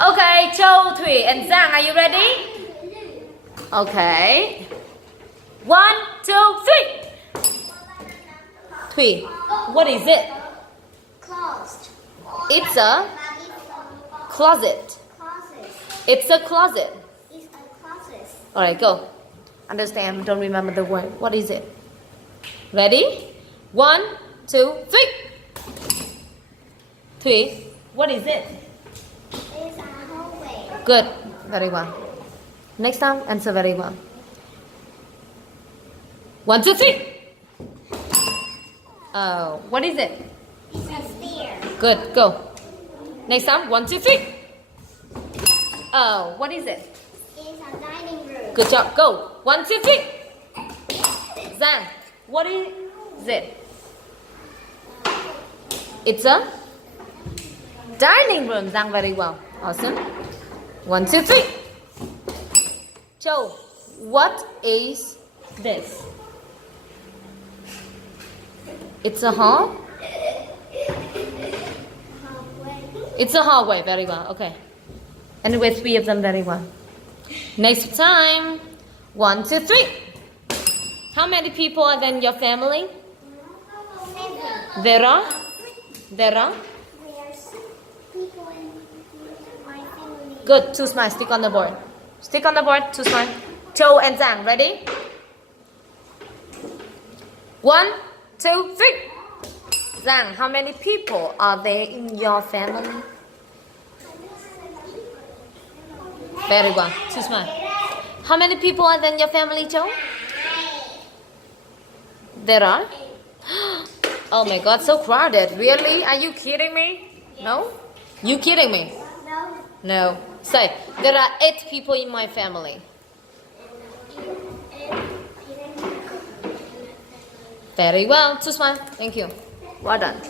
Okay, Châu, Thủy, and Giang, are you ready? Okay. 1, 2, 3. Thủy, what is it? Closed. It's a closet. It's a closet. It's a closet. Alright, go. Understand, don't remember the word. What is it? Ready? 1, 2, 3. Thủy, what is it? It's a hallway. Good. Very well. Next time, answer very well. 1, 2, 3. Oh, what is it? It's a stair. Good. Go. Next time. 1, 2, 3. Oh, what is it? It's a dining room. Good job. Go. 1, 2, 3. Giang, what is it? It's a dining room. Giang, very well. Awesome. 1, 2, 3. Châu, what is this? It's a hall? Hallway. It's a hallway. Very well. Okay. Anyway, 3 of them very well. Next time. 1, 2, 3. How many people are there in your family? 7. There are? There's people in my family. Good. 2 smiles. Stick on the board. Stick on the board. 2 smiles. Châu and Giang. Ready? 1, 2, 3. Giang, how many people are there in your family? Very well. 2 smiles. How many people are there in your family, Châu? There are? Oh my God, so crowded. Really? Are you kidding me? No? You kidding me? No. No. Say, there are 8 people in my family. Very well. 2 smiles. Thank you. Well done.